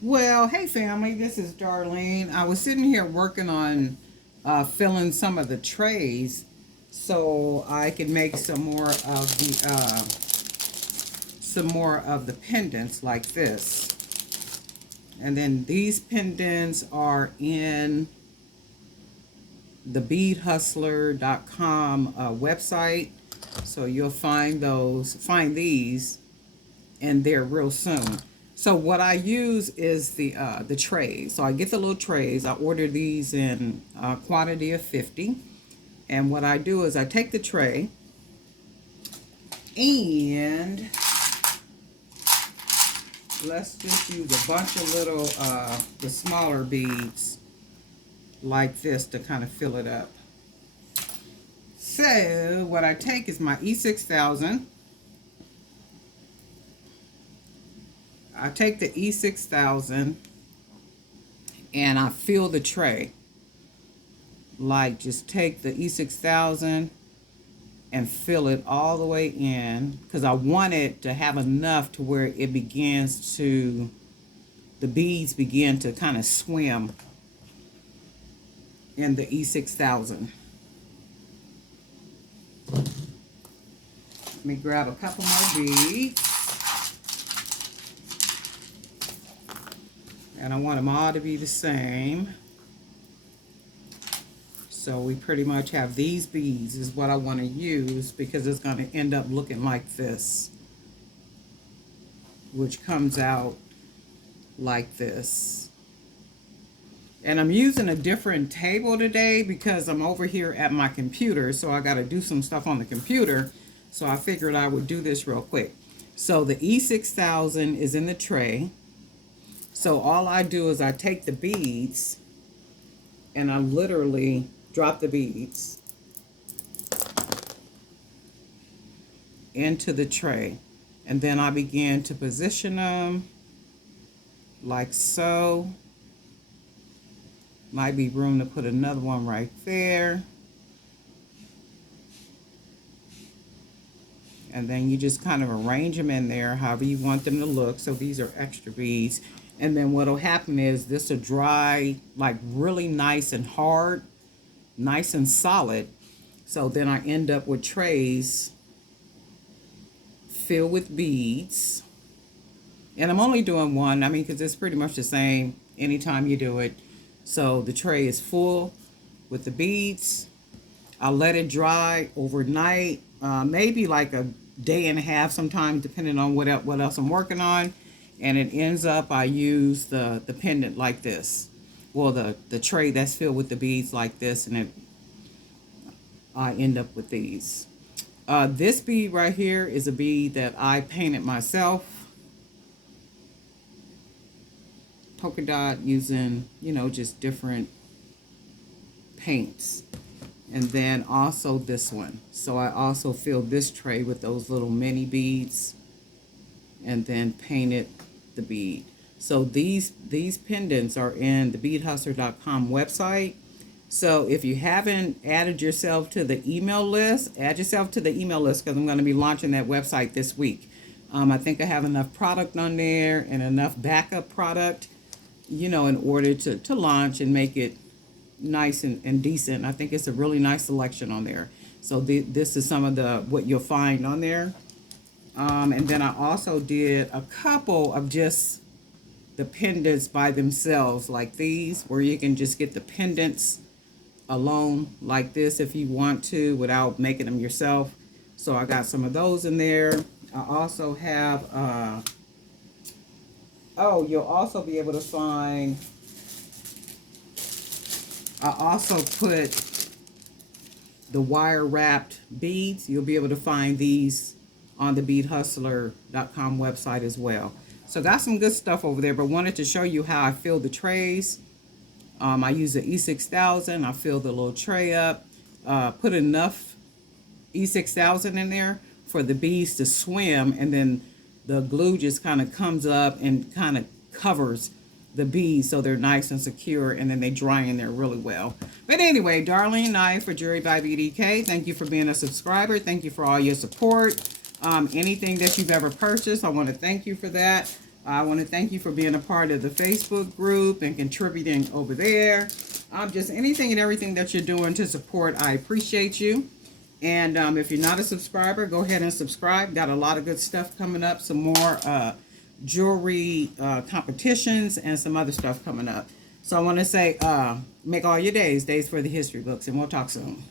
Well, hey family, this is Darlene. I was sitting here working on filling some of the trays so I can make some more of the pendants like this. And then these pendants are in the beadhustler.com website. So you'll find these and there real soon. So what I use is the trays. So I get the little trays. I order these in a quantity of 50. And what I do is I take the tray and let's just use a bunch of little, the smaller beads like this to kind of fill it up. So what I take is my E6000. I take the E6000 and I fill the tray. Like just take the E6000 and fill it all the way in because I want it to have enough to where it begins to, the beads begin to kind of swim in the E6000. Let me grab a couple more beads. And I want them all to be the same. So we pretty much have these beads is what I want to use because it's going to end up looking like this, which comes out like this. And I'm using a different table today because I'm over here at my computer, so I got to do some stuff on the computer. So I figured I would do this real quick. So the E6000 is in the tray. So all I do is I take the beads and I literally drop the beads into the tray. And then I begin to position them like so. Might be room to put another one right there. And then you just kind of arrange them in there however you want them to look. So these are extra beads. And then what will happen is this will dry like really nice and hard, nice and solid. So then I end up with trays filled with beads. And I'm only doing one, I mean, because it's pretty much the same anytime you do it. So the tray is full with the beads. I'll let it dry overnight, maybe like a day and a half sometimes, depending on what else I'm working on. And it ends up, I use the pendant like this. Well, the tray that's filled with the beads like this, and I end up with these. This bead right here is a bead that I painted myself. Polka dot using, just different paints. And then also this one. So I also filled this tray with those little mini beads and then painted the bead. So these pendants are in the beadhustler.com website. So if you haven't added yourself to the email list, add yourself to the email list because I'm going to be launching that website this week. I think I have enough product on there and enough backup product, in order to launch and make it nice and decent. I think it's a really nice selection on there. So this is some of what you'll find on there. And then I also did a couple of just the pendants by themselves like these, where you can just get the pendants alone like this if you want to without making them yourself. So I got some of those in there. I also have, you'll also be able to find, I also put the wire wrapped beads. You'll be able to find these on the beadhustler.com website as well. So got some good stuff over there, but wanted to show you how I fill the trays. I use the E6000. I fill the little tray up, put enough E6000 in there for the beads to swim, and then the glue just kind of comes up and kind of covers the beads so they're nice and secure, and then they dry in there really well. But anyway, Darlene Knight for Jewelry by BDK. Thank you for being a subscriber. Thank you for all your support. Anything that you've ever purchased, I want to thank you for that. I want to thank you for being a part of the Facebook group and contributing over there. Just anything and everything that you're doing to support, I appreciate you. And if you're not a subscriber, go ahead and subscribe. Got a lot of good stuff coming up. Some more jewelry competitions and some other stuff coming up. So I want to say, make all your days for the history books, and we'll talk soon.